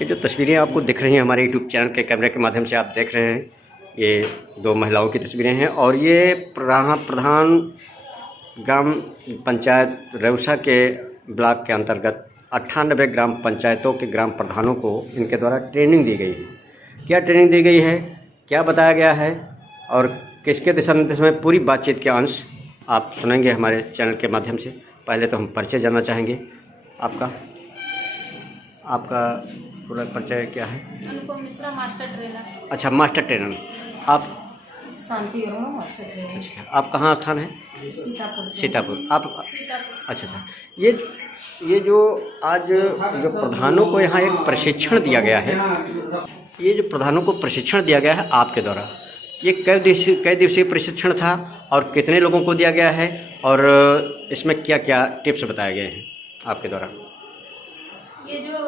ये जो तस्वीरें आपको दिख रही हैं हमारे यूट्यूब चैनल के कैमरे के माध्यम से आप देख रहे हैं, ये दो महिलाओं की तस्वीरें हैं और ये प्रधान ग्राम पंचायत रेउसा के ब्लॉक के अंतर्गत 98 ग्राम पंचायतों के ग्राम प्रधानों को इनके द्वारा ट्रेनिंग दी गई है। क्या ट्रेनिंग दी गई है, क्या बताया गया है और किसके दिशा निर्देश में, पूरी बातचीत के अंश आप सुनेंगे हमारे चैनल के माध्यम से। पहले तो हम परिचय जानना चाहेंगे आपका पूरा परिचय क्या है? Anupam Mishra, master trainer. अच्छा, मास्टर ट्रेनर। आप शांति वर्मा, मास्टर ट्रेनर। अच्छा, आप कहाँ स्थान है? सीतापुर। आप अच्छा, ये जो आज जो प्रधानों को यहाँ एक प्रशिक्षण दिया गया है, ये जो प्रधानों को प्रशिक्षण दिया गया है आपके द्वारा, ये कै दिवसीय प्रशिक्षण था और कितने लोगों को दिया गया है और इसमें क्या क्या टिप्स बताए गए हैं आपके द्वारा? ये जो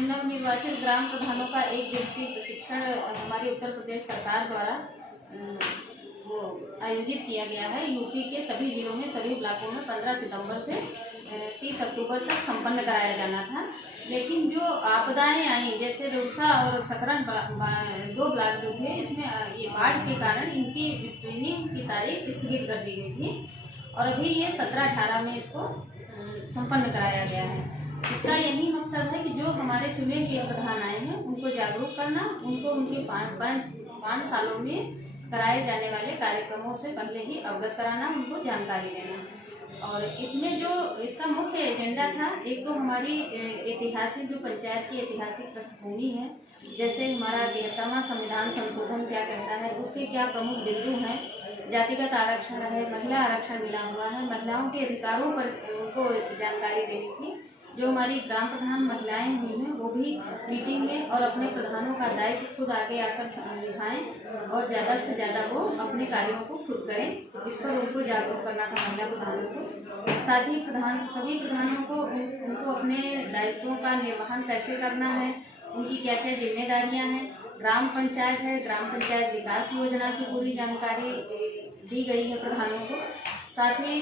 नवनिर्वाचित ग्राम प्रधानों का एक दिवसीय प्रशिक्षण हमारी उत्तर प्रदेश सरकार द्वारा वो आयोजित किया गया है। यूपी के सभी जिलों में, सभी ब्लॉकों में 15 सितंबर से 30 अक्टूबर तक संपन्न कराया जाना था। लेकिन जो आपदाएं आई, जैसे रेउसा और सकरन दो ब्लॉक जो थे, इसमें ये बाढ़ के कारण इनकी ट्रेनिंग की तारीख स्थगित कर दी गई थी और अभी ये 17-18 में इसको संपन्न कराया गया है। इसका यही मकसद है कि जो हमारे चुने हुए प्रधान आए हैं उनको जागरूक करना, उनको उनके 5 सालों में कराए जाने वाले कार्यक्रमों से पहले ही अवगत कराना, उनको जानकारी देना। और इसमें जो इसका मुख्य एजेंडा था, एक तो हमारी ऐतिहासिक जो पंचायत की ऐतिहासिक पृष्ठभूमि है, जैसे हमारा 73वां संविधान संशोधन क्या कहता है, उसके क्या प्रमुख बिंदु हैं, जातिगत आरक्षण है, महिला आरक्षण मिला हुआ है, महिलाओं के अधिकारों पर उनको जानकारी देनी थी। जो हमारी ग्राम प्रधान महिलाएं हुई हैं वो भी मीटिंग में और अपने प्रधानों का दायित्व खुद आगे आकर निभाएं और ज़्यादा से ज़्यादा वो अपने कार्यों को खुद करें। तो इस पर उनको जागरूक करना था महिला प्रधानों को। साथ ही सभी प्रधानों को उनको अपने दायित्वों का निर्वहन कैसे करना है, उनकी क्या क्या जिम्मेदारियाँ हैं। ग्राम पंचायत है, ग्राम पंचायत विकास योजना की पूरी जानकारी दी गई है प्रधानों को। साथ ही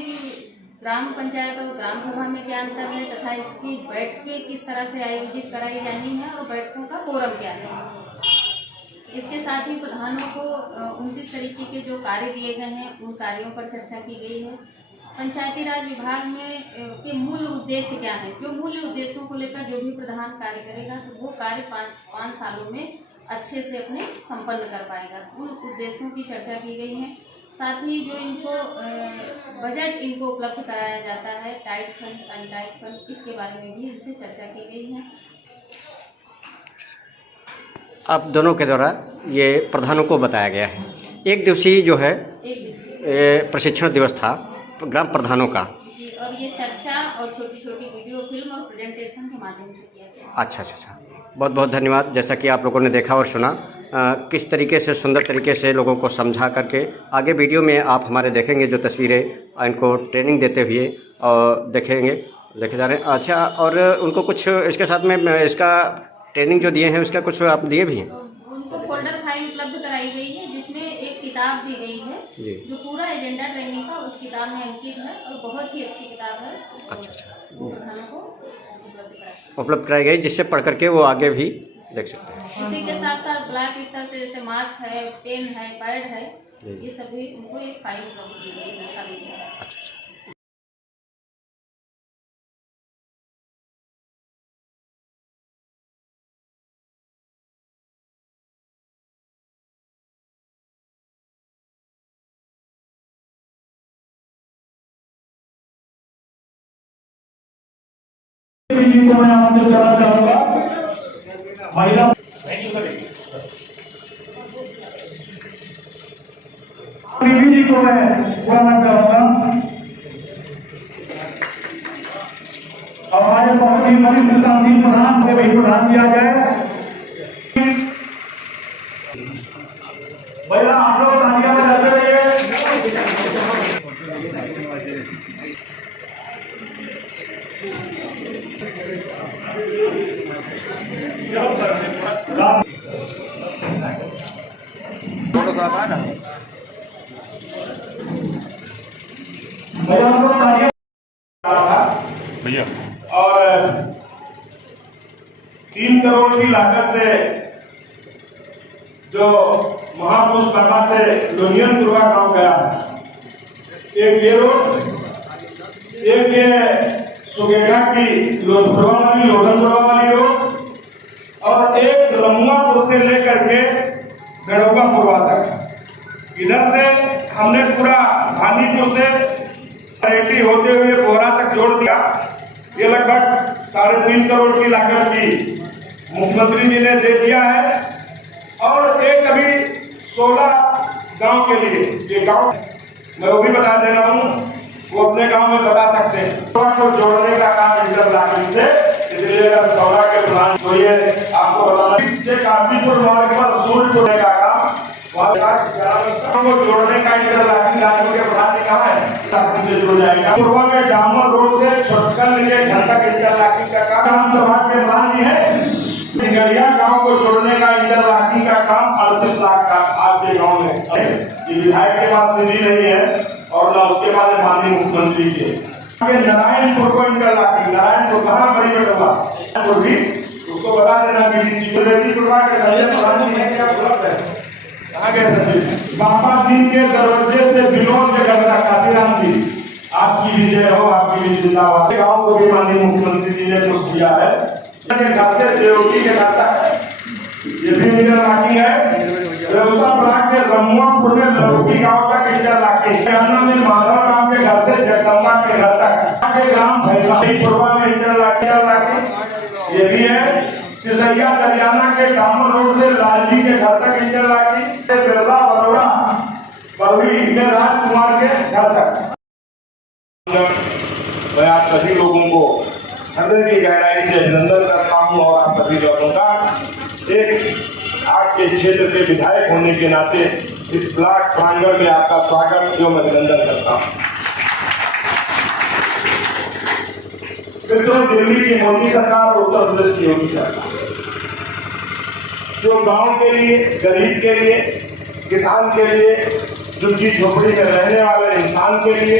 ग्राम पंचायत और ग्राम सभा में क्या अंतर है तथा इसकी बैठकें किस तरह से आयोजित कराई जानी है और बैठकों का कोरम क्या है। इसके साथ ही प्रधानों को 29 तरीके के जो कार्य दिए गए हैं उन कार्यों पर चर्चा की गई है। पंचायती राज विभाग में के मूल उद्देश्य क्या है, जो मूल उद्देश्यों को लेकर जो भी प्रधान कार्य करेगा तो वो कार्य 5 सालों में अच्छे से अपने संपन्न कर पाएगा। उन उद्देश्यों की चर्चा की गई है। साथ ही जो इनको बजट इनको उपलब्ध कराया जाता है, टाइट फंड, अनटाइट फंड, इसके बारे में भी इनसे चर्चा की गई है। आप दोनों के द्वारा ये प्रधानों को बताया गया है। एक दिवसीय जो है प्रशिक्षण दिवस था ग्राम प्रधानों का, और ये चर्चा और छोटी छोटी वीडियो फिल्म और प्रेजेंटेशन के माध्यम से किया गया। अच्छा, बहुत बहुत धन्यवाद। जैसा कि आप लोगों ने देखा और सुना, किस तरीके से सुंदर तरीके से लोगों को समझा करके, आगे वीडियो में आप हमारे देखेंगे जो तस्वीरें इनको ट्रेनिंग देते हुए और देखे जा रहे हैं। अच्छा, और उनको कुछ इसके साथ में इसका ट्रेनिंग जो दिए हैं उसका कुछ आप दिए भी हैं? उनको फोल्डर फाइल उपलब्ध कराई गई है जिसमें एक किताब दी गई है जो पूरा एजेंडा ट्रेनिंग का उस किताब में अंकित है और बहुत ही अच्छी किताब है। अच्छा, वो प्रधानों को उपलब्ध कराई गई जिससे पढ़ करके वो आगे भी देख सकते हैं। इसी के साथ साथ ब्लॉक स्तर से जैसे मास्क है, पेन है, पैड है, ये सभी उनको एक फाइल उपलब्ध की गई दस्तावेज। अच्छा। को मैं आपसे कहना चाहूंगा, महिला बीबी को मैं कहना चाहूंगा, हमारे बहुत ही वरिष्ठ साथी प्रधान को भी प्रधान दिया जाए। भैया आप लोग तालियां बजाते रहिए। भैया और 3 करोड़ करोड़ की लागत से जो महापुरुष बाबा से लोनियनपुरवा गांव गया है। एक ये रोड, एक ये सुगेठा की लोधपुरवा वाली लोधनपुरवा वाली रोड और एक रमुआपुर से लेकर के गड़ौगापुरवा तक। इधर से हमने पूरा भानीपुर से रेटी होते हुए बोहरा तक जोड़ दिया। ये लगभग 3.5 करोड़ की लागत की मुख्यमंत्री जी ने दे दिया है। और एक अभी 16 गांव के लिए, ये गांव मैं वो भी बता दे रहा हूँ, वो अपने गांव में बता सकते हैं। को जोड़ने का काम इंटरलॉकिंग से, इसलिए अगर दौरा के प्लान तो ये आपको बताना काफीपुर मार्ग पर सूर्यपुर का काम को जोड़ने का इंटरलॉकिंग राज्यों के प्रधान ने कहा है से जुड़ जाएगा। पूर्व में डामर रोड से छोटकंद के घर तक इंटरलॉकिंग का काम सभा के प्रधान जी है। सिंगरिया गांव को जोड़ने का इंटरलॉकिंग का काम 38 लाख का आपके गांव में। ये विधायक के पास निधि नहीं है और न उसके बाद माननीय मुख्यमंत्री के नारायणपुर को इंटरलॉकिंग, नारायणपुर कहाँ बड़ी बेटवा भी उसको बता देना कहाँ गए सचिव। बाबा जी के दरवाजे से विनोद के घर तक काशीराम जी आपकी विजय हो, आपकी जिंदाबाद। गाँव को भी माननीय मुख्यमंत्री जी ने कुछ दिया है। घर से देवकी के घर तक ये भी इंटरलॉकिंग है। रेउसा ब्लॉक के रमुआपुर में लौकी गांव तक इंटरलॉकिंग, हरियाणा में माधव गांव के घर से जगदम्बा के घर तक के ग्राम भैरवा में इंटरलॉकिंग ये भी है। सिसैया हरियाणा के डामर रोड से लालजी के घर तक इंटरलॉकिंग, बिरला बरोड़ा बरवी में राजकुमार के घर तक। मैं आप सभी लोगों को हृदय की गहराई से अभिनंदन करता हूँ और आप सभी लोगों का एक आपके क्षेत्र के विधायक होने के नाते इस ब्लॉक प्रांगण में आपका स्वागत एवं अभिनंदन करता हूँ। मित्रों, दिल्ली की मोदी सरकार और उत्तर प्रदेश की योगी सरकार जो गांव के लिए, गरीब के लिए, किसान के लिए, झुग्गी झोपड़ी में रहने वाले इंसान के लिए,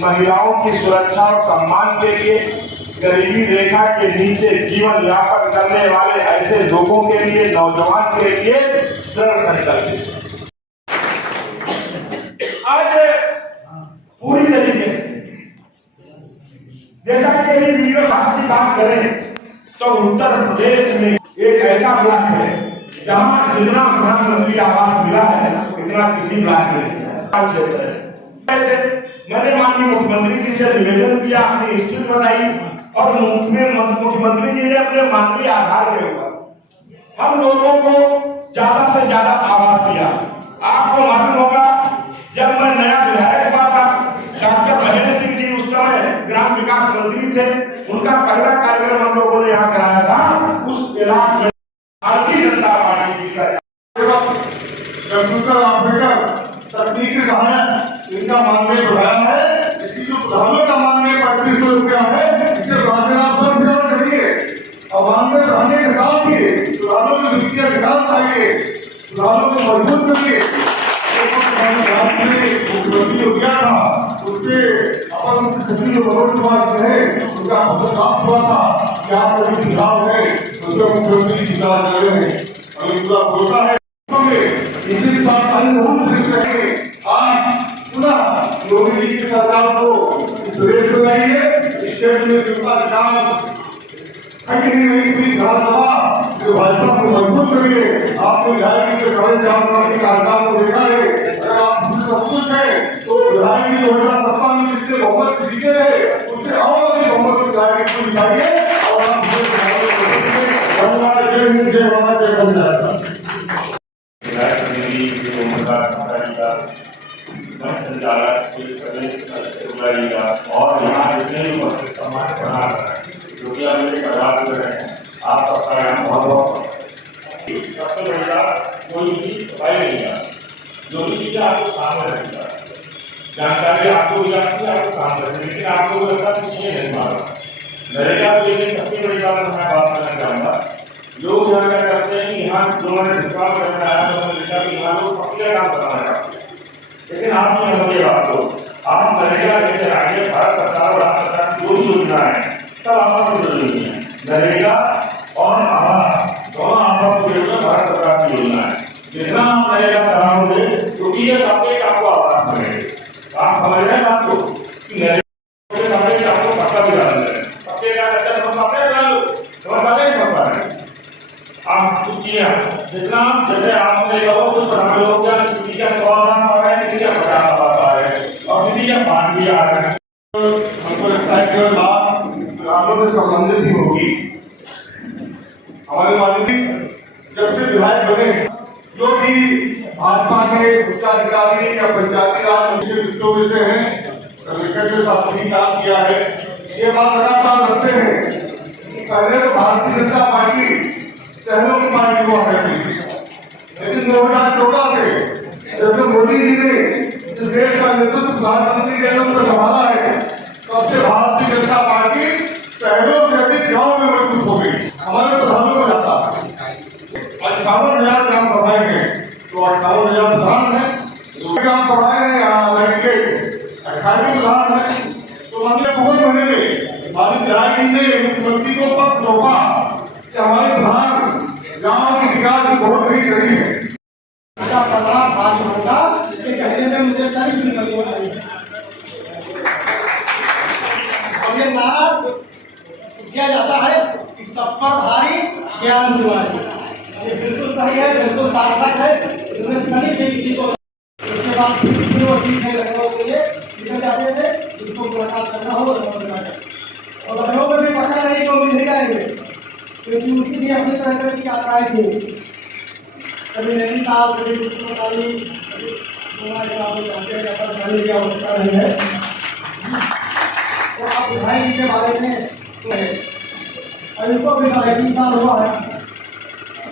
महिलाओं की सुरक्षा और सम्मान के लिए, गरीबी रेखा के नीचे जीवन यापन करने वाले ऐसे लोगों के लिए, नौजवान के लिए दृढ़ संकल्प आज पूरी तरीके से जैसा कि वीडियो की बात करें तो उत्तर प्रदेश में एक ऐसा ब्लॉक है जहां जितना प्रधानमंत्री आवास मिला है इतना किसी ब्लॉक में नहीं है। मैंने माननीय मुख्यमंत्री जी से निवेदन किया, अपनी स्थिति बताई और मुख्यमंत्री जी ने अपने मानवीय आधार के ऊपर हम लोगों को ज्यादा से ज्यादा आवास दिया। आपको मालूम होगा जब मैं नया विधायक हुआ था, डॉक्टर महेंद्र सिंह जी उस समय ग्राम विकास मंत्री थे, उनका पहला कार्यक्रम हम लोगों ने यहाँ कराया था। उस इलाके में भारतीय जनता पार्टी की सरकार कंप्यूटर ऑपरेटर तकनीकी सहायक इनका मानदेय बढ़ाया है। इसी जो प्रधानों का मानदेय 3500 रुपया है, इसे बढ़ाकर आप 10 हजार करिए और मानदेय बढ़ाने के साथ ही प्रधानों को वित्तीय विकास चाहिए, प्रधानों को मजबूत करिए। मुख्यमंत्री जो किया था उसके अपर मुख्य सचिव जो मनोज कुमार है उनका साफ हुआ था कि आप कभी सुझाव है उसमें मुख्यमंत्री सुझाव कर रहे हैं और ये पूरा भरोसा है। इसी के साथ आज पुनः योगी जी की सरकार को सुरेश बनाइए। स्टेट में जिनका विकास नहीं हुई विधानसभा जो भाजपा को मजबूत करिए। आपने विधायक के सारे के कार्यकाल को देखा है, अगर आप सब कुछ है तो विधायक की 2017 में जितने बहुमत जीते रहे उससे और अधिक बहुमत विधायक को दिखाइए और आप और यहाँ जितने समाज बना जो कि आप मेरे परिवार में रहे हैं, आप सबका यहाँ बहुत बहुत सबसे बड़ी बात कोई भी सफाई नहीं है। जो भी चीज़ें आपको सामने रखेगा, जानकारी आपको भी आती है, आपको सामने रखेगी, लेकिन आपको ऐसा कुछ नहीं मालूम नरेगा। लेकिन सबसे बड़ी बात मैं बात करना चाहूँगा, लोग यहाँ क्या करते हैं कि यहाँ जो मैंने विश्वास करना है तो मैंने देखा कि यहाँ लोग पक्का काम कराना चाहते हैं, लेकिन आप नहीं समझिए बात को। आप नरेगा जैसे आगे भारत सरकार और राज्य सरकार की जो भी योजना है सब आपका जरूरी है। नरेगा और आवास किया। जितना जैसे आपने लोगों को पढ़ा लोग क्या किसी का सवाल आ रहा है, किसी का पढ़ा आ रहा है और किसी का पाठ भी आ रहा है। हमको लगता है कि बात ग्रामों से संबंधित ही होगी। हमारे वाल्मीकि जब से विधायक बने, जो भी भाजपा के उच्चाधिकारी या पंचायती राज मंत्रियों में से हैं, संगठन के साथ भी काम किया है। ये बात लगातार रखते हैं। पहले तो भारतीय जनता पार्टी शहरों की पार्टी हुआ करती थी, लेकिन 2014 से जब से मोदी जी ने इस देश का नेतृत्व प्रधानमंत्री के रूप में संभाला है, तब से भारतीय जनता पार्टी शहरों से अधिक गाँव में मजबूत हो गई। हमारे प्रधानों को जाता है 58,000 ग्राम सभाएं हैं, तो 58,000 प्रधान है, ग्राम सभाएं हैं यहाँ 28 प्रधान है। तो माननीय मुख्यमंत्री ने मुख्यमंत्री को पत्र सौंपा कि हमारे प्रधान गाँव के विकास की बहुत बड़ी कड़ी है। कहने में मुझे तारीफ नहीं करनी चाहिए। और ये नारा दिया जाता है कि सब पर भारी ज्ञान दिवाली। ये बिल्कुल सही है, बिल्कुल सार्थक है। इसमें कभी भी किसी को उसके बाद वो चीज नहीं रखने के लिए निकल जाते थे, उसको मुलाकात करना हो और लखनऊ में भी पता नहीं तो मिल जाएंगे, क्योंकि उसकी भी अपनी तरह की यात्राएं थी। कभी नैनीताल, कभी कुतुबकारी, जाने की आवश्यकता नहीं है। तो आप विधायक जी के बारे में इनको भी 3 साल हुआ है,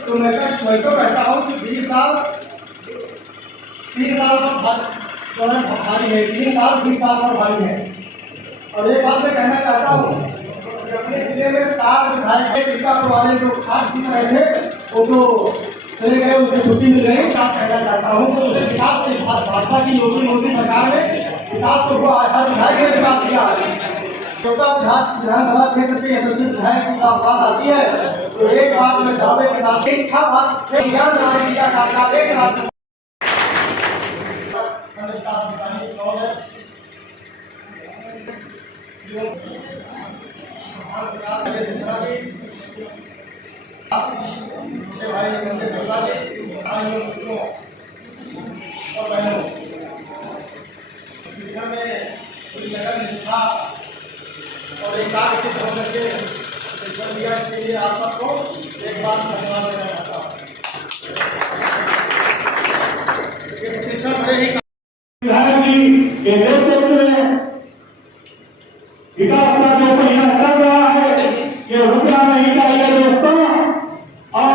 तो मैं तो कहता हूँ कि 20 साल 3 साल पर जो है भारी है, 3 साल 20 साल पर भारी है। और एक बात मैं कहना चाहता हूँ कि अपने जिले में 7 विधायक टीकापुर वाले जो खास जीत रहे थे, वो तो चले गए, उनसे छुट्टी मिल गई। कहना चाहता हूँ कि उसे विकास के भाजपा की योगी मोदी सरकार ने विकास को हर विधायक ने विकास किया है। विधानसभा क्षेत्र के यशस्वी विधायक की बात आती है तो एक बात में दावे के साथ एक और एक बात के समझ के इसके लिए आप सबको एक बात धन्यवाद देना चाहता हूँ। विकास का जो पहिया चल रहा है, ये रुकना नहीं चाहिए दोस्तों। और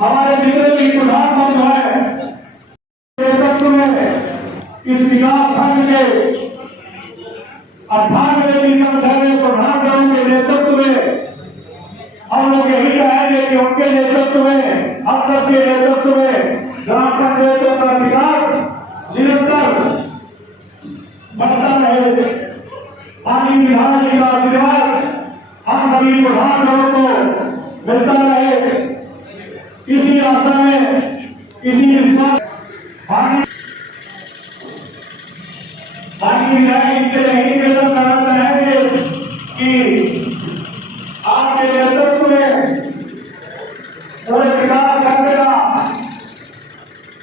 हमारे जिले की प्रधानमंत्री है नेतृत्व में इस विकास खंड के 98 प्रधानमंत्री के नेतृत्व में हम लोग यही चाहेंगे कि उनके नेतृत्व में, हम सबके नेतृत्व में ग्राम पंचायतों का विकास निरंतर बढ़ता रहे। पानी विधान का आशीर्वाद हम सभी प्रधान लोगों को मिलता रहे। इसी आशा में, इसी विश्वास पानी विधायक से यही निवेदन करना चाहेंगे कि आपके नेतृत्व में पूरे विकास करने का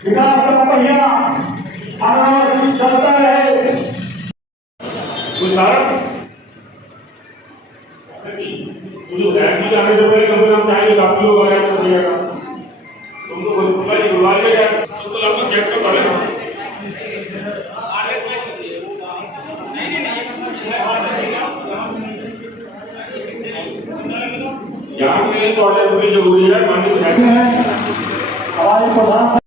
विकास का पहिया आगे चलता रहे। कुछ कारण मुझे बैंक भी जाने से पहले कम से कम चाहिए काफी लोग आया कर दिएगा। तुमको कोई खुला ही बुला लिया, तुमको लगभग चेक तो करेगा। यहाँ के लिए तो ऑर्डर जरूरी है। हमारे प्रधान